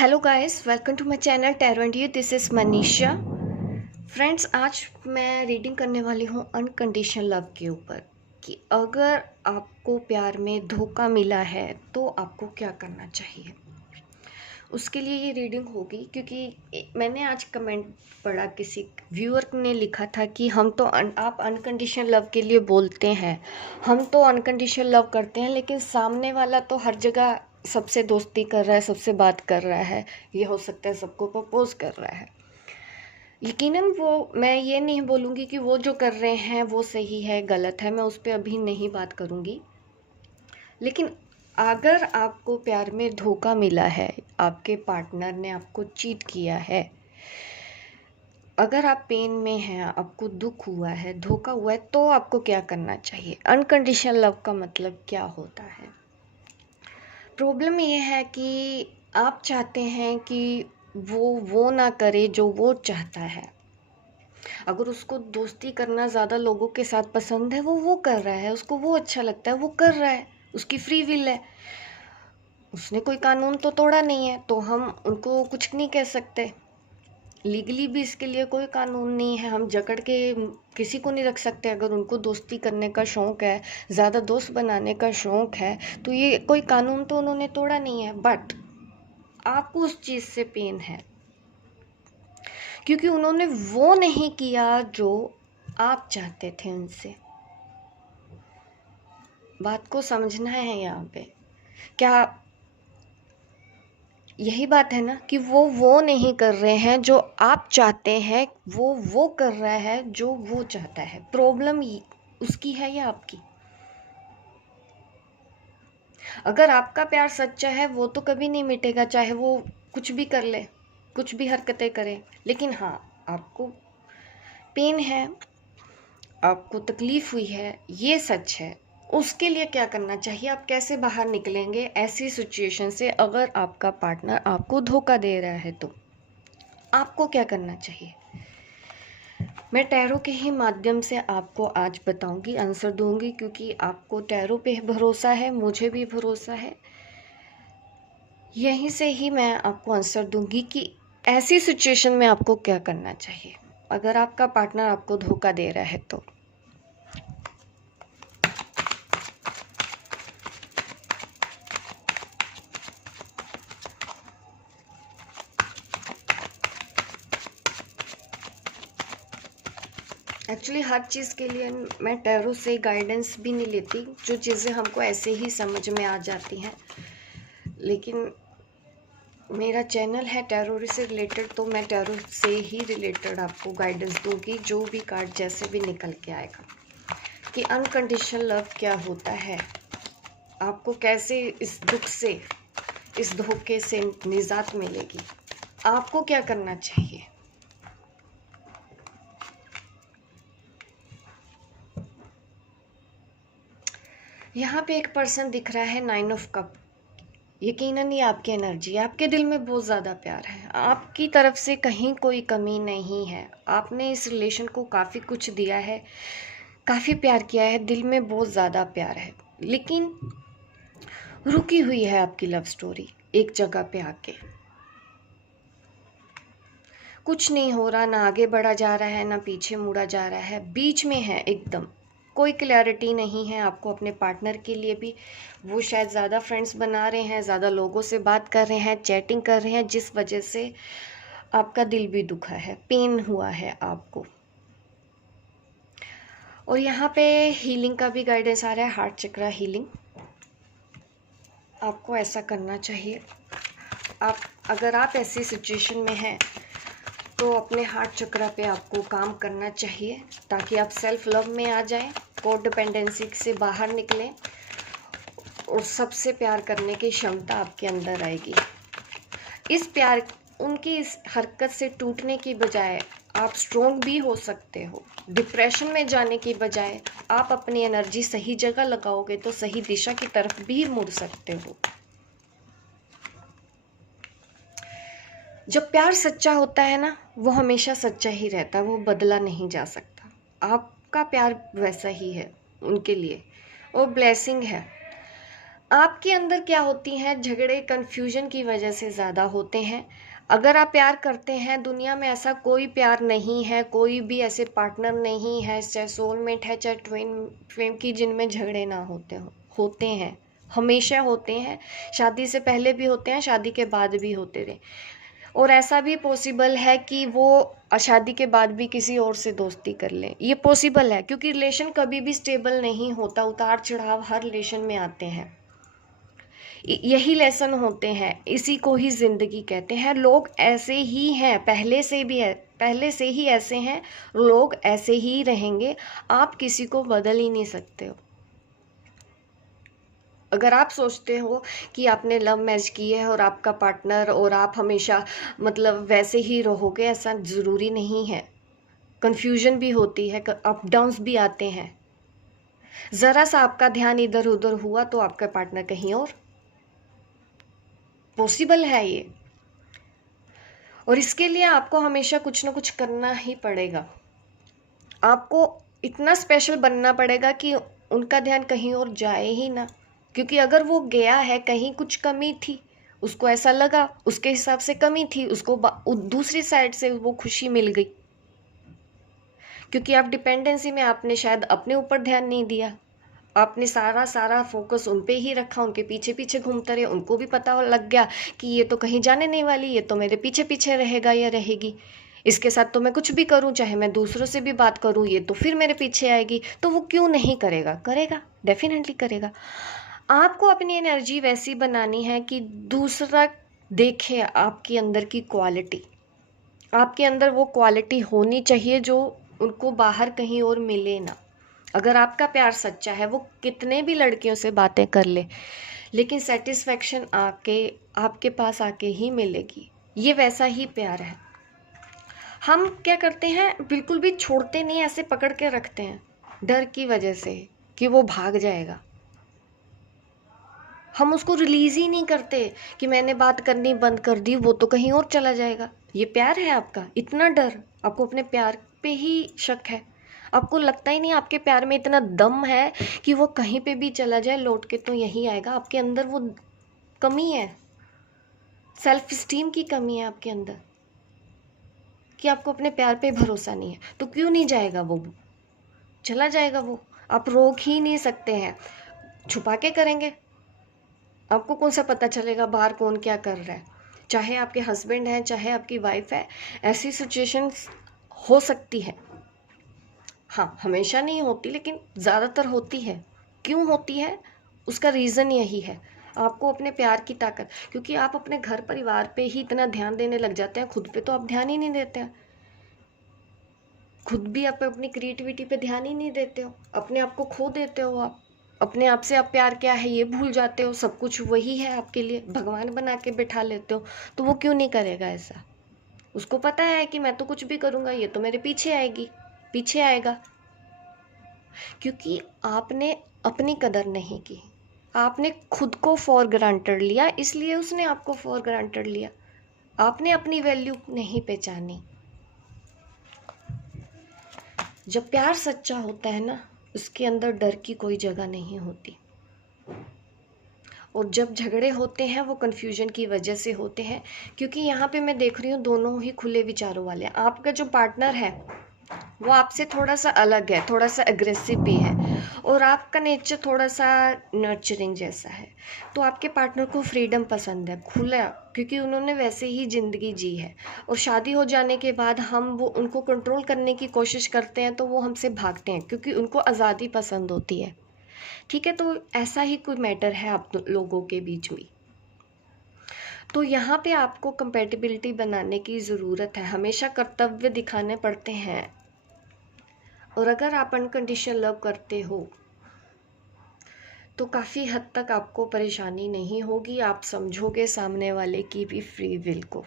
Hello guys, welcome to my channel tarot and you. This is Manisha. Friends, आज मैं reading करने वाली हूँ अनकंडीशनल लव के ऊपर कि अगर आपको प्यार में धोखा मिला है तो आपको क्या करना चाहिए। उसके लिए ये रीडिंग होगी क्योंकि मैंने आज कमेंट पढ़ा, किसी व्यूअर ने लिखा था कि आप अनकंडीशनल लव के लिए बोलते हैं, हम तो अनकंडीशनल लव करते हैं, लेकिन सामने वाला तो हर जगह सबसे दोस्ती कर रहा है, सबसे बात कर रहा है, ये हो सकता है सबको प्रपोज कर रहा है। यकीनन मैं ये नहीं बोलूँगी कि वो जो कर रहे हैं वो सही है गलत है, मैं उस पर अभी नहीं बात करूँगी। लेकिन अगर आपको प्यार में धोखा मिला है, आपके पार्टनर ने आपको चीट किया है, अगर आप पेन में हैं, आपको दुख हुआ है, धोखा हुआ है, तो आपको क्या करना चाहिए। अनकंडीशनल लव का मतलब क्या होता है। प्रॉब्लम ये है कि आप चाहते हैं कि वो ना करे जो वो चाहता है। अगर उसको दोस्ती करना ज़्यादा लोगों के साथ पसंद है, वो कर रहा है, उसको वो अच्छा लगता है, वो कर रहा है, उसकी फ्री विल है, उसने कोई कानून तो तोड़ा नहीं है, तो हम उनको कुछ नहीं कह सकते। लीगली भी इसके लिए कोई कानून नहीं है, हम जकड़ के किसी को नहीं रख सकते। अगर उनको दोस्ती करने का शौक़ है, ज़्यादा दोस्त बनाने का शौक़ है, तो ये कोई कानून तो उन्होंने तोड़ा नहीं है। बट आपको उस चीज़ से पेन है क्योंकि उन्होंने वो नहीं किया जो आप चाहते थे उनसे। बात को समझना है यहाँ पे। क्या यही बात है ना कि वो नहीं कर रहे हैं जो आप चाहते हैं, वो कर रहा है जो वो चाहता है। प्रॉब्लम उसकी है या आपकी। अगर आपका प्यार सच्चा है वो तो कभी नहीं मिटेगा, चाहे वो कुछ भी कर ले, कुछ भी हरकतें करे। लेकिन हाँ, आपको पेन है, आपको तकलीफ़ हुई है, ये सच है। उसके लिए क्या करना चाहिए, आप कैसे बाहर निकलेंगे ऐसी सिचुएशन से। अगर आपका पार्टनर आपको धोखा दे रहा है तो आपको क्या करना चाहिए। मैं टैरो के ही माध्यम से आपको आज बताऊंगी, आंसर दूंगी, क्योंकि आपको टैरो पे भरोसा है, मुझे भी भरोसा है। यहीं से ही मैं आपको आंसर दूंगी कि ऐसी सिचुएशन में आपको क्या करना चाहिए अगर आपका पार्टनर आपको धोखा दे रहा है तो। एक्चुअली हर चीज़ के लिए मैं टैरो से गाइडेंस भी नहीं लेती, जो चीज़ें हमको ऐसे ही समझ में आ जाती हैं। लेकिन मेरा चैनल है टैरो से रिलेटेड, तो मैं टैरो से ही रिलेटेड आपको गाइडेंस दूंगी, जो भी कार्ड जैसे भी निकल के आएगा, कि अनकंडीशनल लव क्या होता है, आपको कैसे इस दुख से, इस धोखे से निजात मिलेगी, आपको क्या करना चाहिए। यहाँ पे एक पर्सन दिख रहा है, 9 ऑफ कप। यकीनन ये आपकी एनर्जी, आपके दिल में बहुत ज़्यादा प्यार है, आपकी तरफ से कहीं कोई कमी नहीं है। आपने इस रिलेशन को काफ़ी कुछ दिया है, काफ़ी प्यार किया है, दिल में बहुत ज़्यादा प्यार है। लेकिन रुकी हुई है आपकी लव स्टोरी एक जगह पे आके। कुछ नहीं हो रहा, ना आगे बढ़ा जा रहा है, ना पीछे मुड़ा जा रहा है, बीच में है एकदम। कोई क्लैरिटी नहीं है आपको अपने पार्टनर के लिए भी। वो शायद ज़्यादा फ्रेंड्स बना रहे हैं, ज़्यादा लोगों से बात कर रहे हैं, चैटिंग कर रहे हैं, जिस वजह से आपका दिल भी दुखा है, पेन हुआ है आपको। और यहाँ पे हीलिंग का भी गाइडेंस आ रहा है, हार्ट चक्रा हीलिंग। आपको ऐसा करना चाहिए। अगर आप ऐसी सिचुएशन में हैं तो अपने हार्ट चक्रा पे आपको काम करना चाहिए, ताकि आप सेल्फ लव में आ जाएं, कोड डिपेंडेंसी से बाहर निकलें और सबसे प्यार करने की क्षमता आपके अंदर आएगी। इस प्यार, उनकी इस हरकत से टूटने की बजाय आप स्ट्रोंग भी हो सकते हो। डिप्रेशन में जाने की बजाय आप अपनी एनर्जी सही जगह लगाओगे तो सही दिशा की तरफ भी मुड़ सकते हो। जब प्यार सच्चा होता है ना, वो हमेशा सच्चा ही रहता है, वो बदला नहीं जा सकता। आपका प्यार वैसा ही है उनके लिए, वो ब्लेसिंग है। आपके अंदर क्या होती हैं, झगड़े कन्फ्यूजन की वजह से ज़्यादा होते हैं। अगर आप प्यार करते हैं, दुनिया में ऐसा कोई प्यार नहीं है, कोई भी ऐसे पार्टनर नहीं है, चाहे सोलमेट है चाहे ट्विन फ्लेम की, जिनमें झगड़े ना होते हैं, हमेशा होते हैं। शादी से पहले भी होते हैं, शादी के बाद भी होते रहे। और ऐसा भी पॉसिबल है कि वो शादी के बाद भी किसी और से दोस्ती कर ले, ये पॉसिबल है, क्योंकि रिलेशन कभी भी स्टेबल नहीं होता, उतार चढ़ाव हर रिलेशन में आते हैं। यही लेसन होते हैं, इसी को ही ज़िंदगी कहते हैं। लोग ऐसे ही हैं, पहले से भी है, पहले से ही ऐसे हैं, लोग ऐसे ही रहेंगे। आप किसी को बदल ही नहीं सकते हो। अगर आप सोचते हो कि आपने लव मैरिज की है और आपका पार्टनर और आप हमेशा मतलब वैसे ही रहोगे, ऐसा ज़रूरी नहीं है। कन्फ्यूजन भी होती है, अप डाउन्स भी आते हैं। ज़रा सा आपका ध्यान इधर उधर हुआ तो आपका पार्टनर कहीं और, पॉसिबल है ये। और इसके लिए आपको हमेशा कुछ ना कुछ करना ही पड़ेगा। आपको इतना स्पेशल बनना पड़ेगा कि उनका ध्यान कहीं और जाए ही ना, क्योंकि अगर वो गया है, कहीं कुछ कमी थी, उसको ऐसा लगा, उसके हिसाब से कमी थी, उसको दूसरी साइड से वो खुशी मिल गई, क्योंकि आप डिपेंडेंसी में आपने शायद अपने ऊपर ध्यान नहीं दिया, आपने सारा सारा फोकस उन पे ही रखा, उनके पीछे पीछे घूमते रहे। उनको भी पता लग गया कि ये तो कहीं जाने नहीं वाली, ये तो मेरे पीछे पीछे रहेगा या रहेगी, इसके साथ तो मैं कुछ भी करूं, चाहे मैं दूसरों से भी बात करूं, ये तो फिर मेरे पीछे आएगी। तो वो क्यों नहीं करेगा, करेगा, डेफिनेटली करेगा। आपको अपनी एनर्जी वैसी बनानी है कि दूसरा देखे आपके अंदर की क्वालिटी। आपके अंदर वो क्वालिटी होनी चाहिए जो उनको बाहर कहीं और मिले ना। अगर आपका प्यार सच्चा है, वो कितने भी लड़कियों से बातें कर ले, लेकिन सेटिस्फेक्शन आपके पास आके ही मिलेगी। ये वैसा ही प्यार है। हम क्या करते हैं, बिल्कुल भी छोड़ते नहीं, ऐसे पकड़ के रखते हैं डर की वजह से कि वो भाग जाएगा। हम उसको रिलीज ही नहीं करते कि मैंने बात करनी बंद कर दी, वो तो कहीं और चला जाएगा। ये प्यार है आपका? इतना डर, आपको अपने प्यार पे ही शक है। आपको लगता ही नहीं आपके प्यार में इतना दम है कि वो कहीं पे भी चला जाए, लौट के तो यहीं आएगा। आपके अंदर वो कमी है, सेल्फ स्टीम की कमी है आपके अंदर, कि आपको अपने प्यार पे भरोसा नहीं है। तो क्यों नहीं जाएगा वो? चला जाएगा वो, आप रोक ही नहीं सकते हैं। छुपा के करेंगे, आपको कौन सा पता चलेगा बाहर कौन क्या कर रहा है? चाहे आपके हस्बैंड है, चाहे आपकी वाइफ है, ऐसी सिचुएशंस हो सकती है। हाँ, हमेशा नहीं होती, लेकिन ज़्यादातर होती है। क्यों होती है? उसका रीज़न यही है, आपको अपने प्यार की ताकत, क्योंकि आप अपने घर परिवार पे ही इतना ध्यान देने लग जाते हैं, खुद पे तो आप ध्यान ही नहीं देते हैं। खुद भी आप अपनी क्रिएटिविटी पे ध्यान ही नहीं देते हो, अपने आप को खो देते हो। आप अपने आप से आप प्यार क्या है ये भूल जाते हो, सब कुछ वही है आपके लिए, भगवान बना के बिठा लेते हो। तो वो क्यों नहीं करेगा ऐसा? उसको पता है कि मैं तो कुछ भी करूँगा, ये तो मेरे पीछे आएगी, पीछे आएगा। क्योंकि आपने अपनी कदर नहीं की, आपने खुद को फॉर ग्रांटेड लिया, इसलिए उसने आपको फॉर ग्रांटेड लिया। आपने अपनी वैल्यू नहीं पहचानी। जब प्यार सच्चा होता है ना, उसके अंदर डर की कोई जगह नहीं होती। और जब झगड़े होते हैं वो कन्फ्यूजन की वजह से होते हैं, क्योंकि यहाँ पे मैं देख रही हूँ दोनों ही खुले विचारों वाले हैं। आपका जो पार्टनर है वो आपसे थोड़ा सा अलग है, थोड़ा सा एग्रेसिव भी है, और आपका नेचर थोड़ा सा नर्चरिंग जैसा है। तो आपके पार्टनर को फ्रीडम पसंद है, खुला, क्योंकि उन्होंने वैसे ही ज़िंदगी जी है। और शादी हो जाने के बाद हम वो उनको कंट्रोल करने की कोशिश करते हैं तो वो हमसे भागते हैं, क्योंकि उनको आज़ादी पसंद होती है। ठीक है, तो ऐसा ही कोई मैटर है आप लोगों के बीच में। तो यहाँ पे आपको कंपेटिबिलिटी बनाने की ज़रूरत है, हमेशा कर्तव्य दिखाने पड़ते हैं। और अगर आप अनकंडीशनल लव करते हो तो काफ़ी हद तक आपको परेशानी नहीं होगी, आप समझोगे सामने वाले की भी फ्री विल को।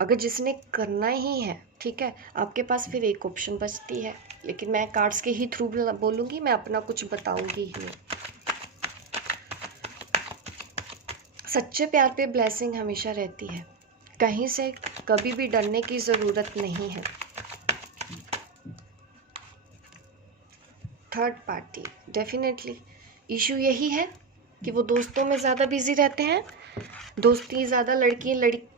अगर जिसने करना ही है, ठीक है, आपके पास फिर एक ऑप्शन बचती है, लेकिन मैं कार्ड्स के ही थ्रू बोलूँगी, मैं अपना कुछ बताऊँगी ही नहीं। सच्चे प्यार पे ब्लेसिंग हमेशा रहती है, कहीं से कभी भी डरने की ज़रूरत नहीं है। थर्ड पार्टी डेफिनेटली इशू यही है कि वो दोस्तों में ज़्यादा बिजी रहते हैं, दोस्ती ज़्यादा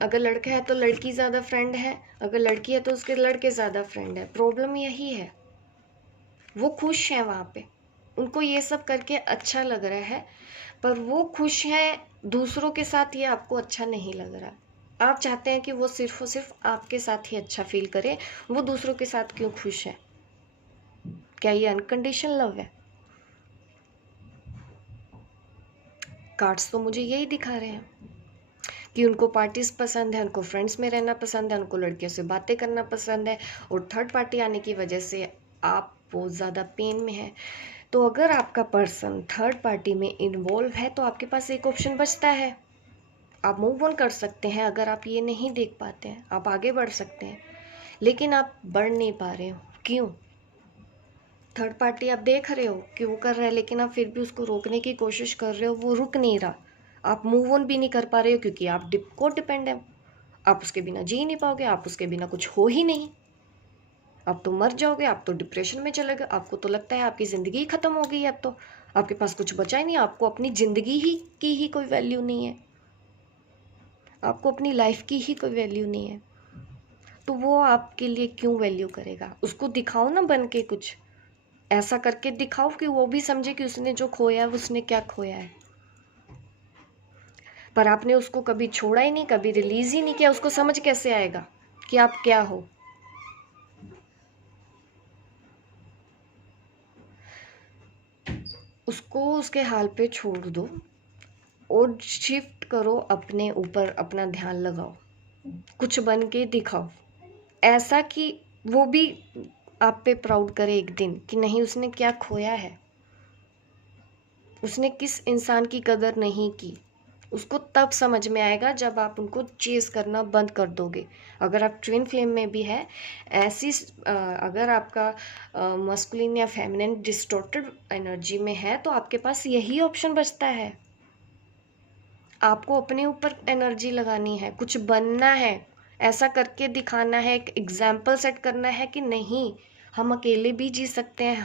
अगर लड़का है तो लड़की ज़्यादा फ्रेंड है, अगर लड़की है तो उसके लड़के ज़्यादा फ्रेंड है। प्रॉब्लम यही है, वो खुश हैं वहाँ पे, उनको ये सब करके अच्छा लग रहा है, पर वो खुश हैं दूसरों के साथ, ये आपको अच्छा नहीं लग रहा। आप चाहते हैं कि वो सिर्फ और सिर्फ आपके साथ ही अच्छा फील करे, वो दूसरों के साथ क्यों खुश है? क्या ये अनकंडीशनल लव है? कार्ड्स तो मुझे यही दिखा रहे हैं कि उनको पार्टीज पसंद है, उनको फ्रेंड्स में रहना पसंद है, उनको लड़कियों से बातें करना पसंद है, और थर्ड पार्टी आने की वजह से आप बहुत ज़्यादा पेन में है। तो अगर आपका पर्सन थर्ड पार्टी में इन्वॉल्व है तो आपके पास एक ऑप्शन बचता है, आप मूव ऑन कर सकते हैं। अगर आप ये नहीं देख पाते हैं, आप आगे बढ़ सकते हैं, लेकिन आप बढ़ नहीं पा रहे हो। क्यों? थर्ड पार्टी आप देख रहे हो कि वो कर रहा है, लेकिन आप फिर भी उसको रोकने की कोशिश कर रहे हो, वो रुक नहीं रहा। आप मूव ऑन भी नहीं कर पा रहे हो क्योंकि आप को डिपेंड है, आप उसके बिना जी नहीं पाओगे, आप उसके बिना कुछ हो ही नहीं। आप तो मर जाओगे, आप तो डिप्रेशन में चले गए, आपको तो लगता है आपकी ज़िंदगी ही ख़त्म हो गई है, अब तो आपके पास कुछ बचा ही नहीं, आपको अपनी ज़िंदगी ही की ही कोई वैल्यू नहीं है, आपको अपनी लाइफ की ही कोई वैल्यू नहीं है। तो वो आपके लिए क्यों वैल्यू करेगा? उसको दिखाओ ना बन के, कुछ ऐसा करके दिखाओ कि वो भी समझे कि उसने जो खोया है उसने क्या खोया है। पर आपने उसको कभी छोड़ा ही नहीं, कभी रिलीज ही नहीं किया, उसको समझ कैसे आएगा कि आप क्या हो? उसको उसके हाल पे छोड़ दो और शिफ्ट करो अपने ऊपर, अपना ध्यान लगाओ, कुछ बन के दिखाओ, ऐसा कि वो भी आप पे प्राउड करे एक दिन कि नहीं, उसने क्या खोया है, उसने किस इंसान की कदर नहीं की। उसको तब समझ में आएगा जब आप उनको चेस करना बंद कर दोगे। अगर आप ट्विन फ्लेम में भी है, ऐसी अगर आपका मस्कुलिन या फेमिनिन डिस्टॉर्टेड एनर्जी में है, तो आपके पास यही ऑप्शन बचता है। आपको अपने ऊपर एनर्जी लगानी है, कुछ बनना है, ऐसा करके दिखाना है, एक एग्जाम्पल सेट करना है कि नहीं, हम अकेले भी जी सकते हैं,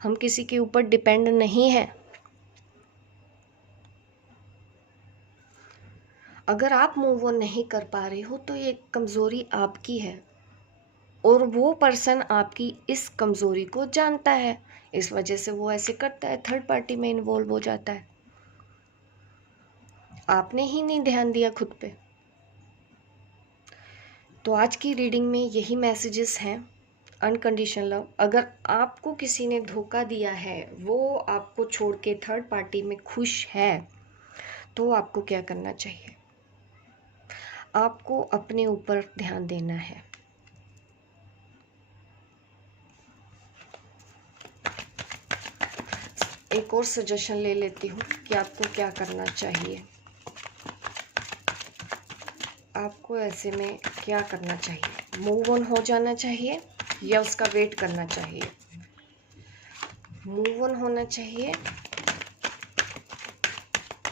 हम किसी के ऊपर डिपेंड नहीं है। अगर आप मूव ऑन नहीं कर पा रहे हो तो ये कमज़ोरी आपकी है, और वो पर्सन आपकी इस कमज़ोरी को जानता है, इस वजह से वो ऐसे करता है, थर्ड पार्टी में इन्वॉल्व हो जाता है। आपने ही नहीं ध्यान दिया खुद पे। तो आज की रीडिंग में यही मैसेजेस हैं, अनकंडीशनल लव। अगर आपको किसी ने धोखा दिया है, वो आपको छोड़ के थर्ड पार्टी में खुश है, तो आपको क्या करना चाहिए? आपको अपने ऊपर ध्यान देना है। एक और सजेशन ले लेती हूँ कि आपको क्या करना चाहिए। आपको ऐसे में क्या करना चाहिए? मूव ऑन हो जाना चाहिए या उसका वेट करना चाहिए? मूव ऑन होना चाहिए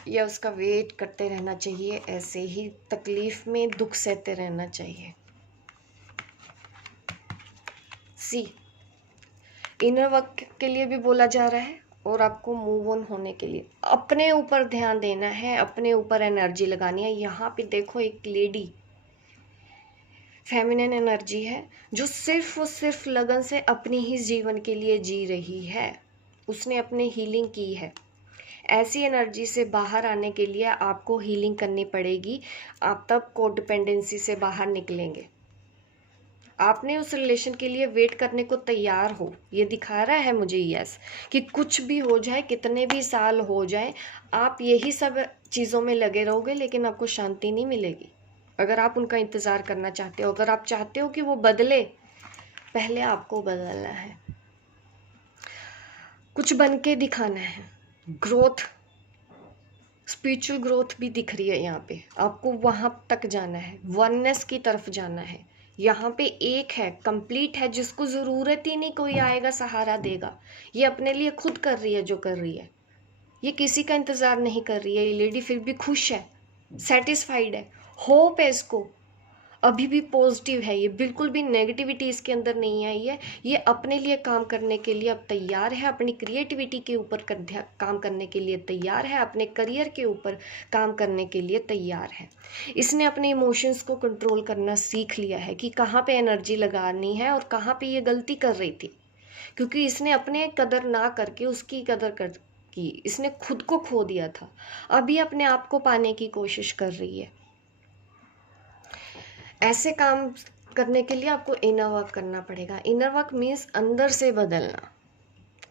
या उसका वेट करते रहना चाहिए, ऐसे ही तकलीफ में दुख सहते रहना चाहिए? सी, इनर वर्क के लिए भी बोला जा रहा है, और आपको मूव ऑन होने के लिए अपने ऊपर ध्यान देना है, अपने ऊपर एनर्जी लगानी है। यहाँ पे देखो, एक लेडी फेमिनिन एनर्जी है जो सिर्फ और सिर्फ लगन से अपनी ही जीवन के लिए जी रही है, उसने अपनी हीलिंग की है। ऐसी एनर्जी से बाहर आने के लिए आपको हीलिंग करनी पड़ेगी, आप तब कोडिपेंडेंसी से बाहर निकलेंगे। आपने उस रिलेशन के लिए वेट करने को तैयार हो, ये दिखा रहा है मुझे यस, कि कुछ भी हो जाए, कितने भी साल हो जाए, आप यही सब चीज़ों में लगे रहोगे, लेकिन आपको शांति नहीं मिलेगी। अगर आप उनका इंतज़ार करना चाहते हो, अगर आप चाहते हो कि वो बदले, पहले आपको बदलना है, कुछ बन के दिखाना है। ग्रोथ, स्पिरिचुअल ग्रोथ भी दिख रही है यहाँ पे, आपको वहाँ तक जाना है, वननेस की तरफ जाना है। यहाँ पे एक है, कंप्लीट है, जिसको ज़रूरत ही नहीं कोई आएगा सहारा देगा, ये अपने लिए खुद कर रही है जो कर रही है, ये किसी का इंतज़ार नहीं कर रही है। ये लेडी फिर भी खुश है, सेटिस्फाइड है, होप है इसको। अभी भी पॉजिटिव है, ये बिल्कुल भी नेगेटिविटी इसके अंदर नहीं आई है। ये अपने लिए काम करने के लिए अब तैयार है, अपनी क्रिएटिविटी के ऊपर काम करने के लिए तैयार है, अपने करियर के ऊपर काम करने के लिए तैयार है। इसने अपने इमोशंस को कंट्रोल करना सीख लिया है कि कहाँ पे एनर्जी लगानी है और कहाँ पे ये गलती कर रही थी, क्योंकि इसने अपने कदर ना करके उसकी कदर कर की, इसने खुद को खो दिया था। अभी अपने आप को पाने की कोशिश कर रही है। ऐसे काम करने के लिए आपको इनर वर्क करना पड़ेगा। इनर वर्क मीन्स अंदर से बदलना।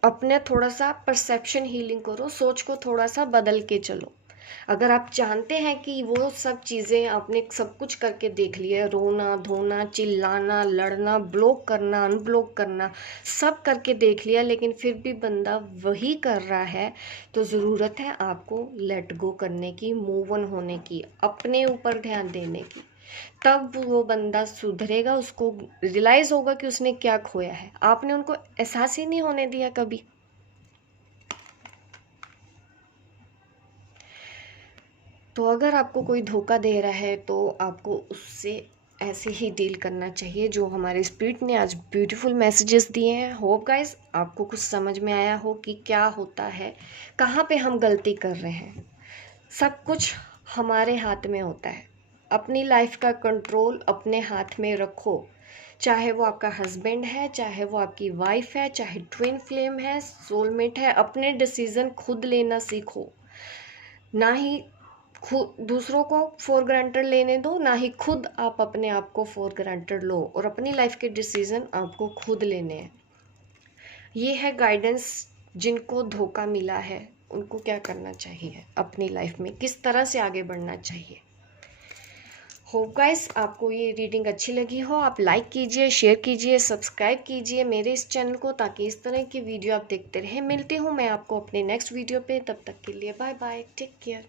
अपने थोड़ा सा परसेप्शन हीलिंग करो, सोच को थोड़ा सा बदल के चलो। अगर आप जानते हैं कि वो सब चीज़ें आपने सब कुछ करके देख लिया, रोना धोना चिल्लाना लड़ना ब्लॉक करना अनब्लॉक करना सब करके देख लिया, लेकिन फिर भी बंदा वही कर रहा है, तो ज़रूरत है आपको लेट गो करने की, मूव ऑन होने की, अपने ऊपर ध्यान देने की। तब वो बंदा सुधरेगा, उसको रियलाइज होगा कि उसने क्या खोया है। आपने उनको एहसास ही नहीं होने दिया कभी। तो अगर आपको कोई धोखा दे रहा है तो आपको उससे ऐसे ही डील करना चाहिए। जो हमारे स्पिरिट ने आज ब्यूटीफुल मैसेजेस दिए हैं, होप गाइस आपको कुछ समझ में आया हो कि क्या होता है, कहाँ पे हम गलती कर रहे हैं। सब कुछ हमारे हाथ में होता है। अपनी लाइफ का कंट्रोल अपने हाथ में रखो, चाहे वो आपका हस्बैंड है, चाहे वो आपकी वाइफ है, चाहे ट्विन फ्लेम है, सोलमेट है। अपने डिसीज़न खुद लेना सीखो, ना ही खुद दूसरों को फॉर ग्रांटेड लेने दो, ना ही खुद आप अपने आप को फॉर ग्रांटेड लो। और अपनी लाइफ के डिसीज़न आपको खुद लेने हैं। ये है गाइडेंस। जिनको धोखा मिला है उनको क्या करना चाहिए, अपनी लाइफ में किस तरह से आगे बढ़ना चाहिए। होप गाइस आपको ये रीडिंग अच्छी लगी हो। आप लाइक कीजिए, शेयर कीजिए, सब्सक्राइब कीजिए मेरे इस चैनल को, ताकि इस तरह की वीडियो आप देखते रहें। मिलती हूँ मैं आपको अपने नेक्स्ट वीडियो पे, तब तक के लिए बाय बाय, टेक केयर।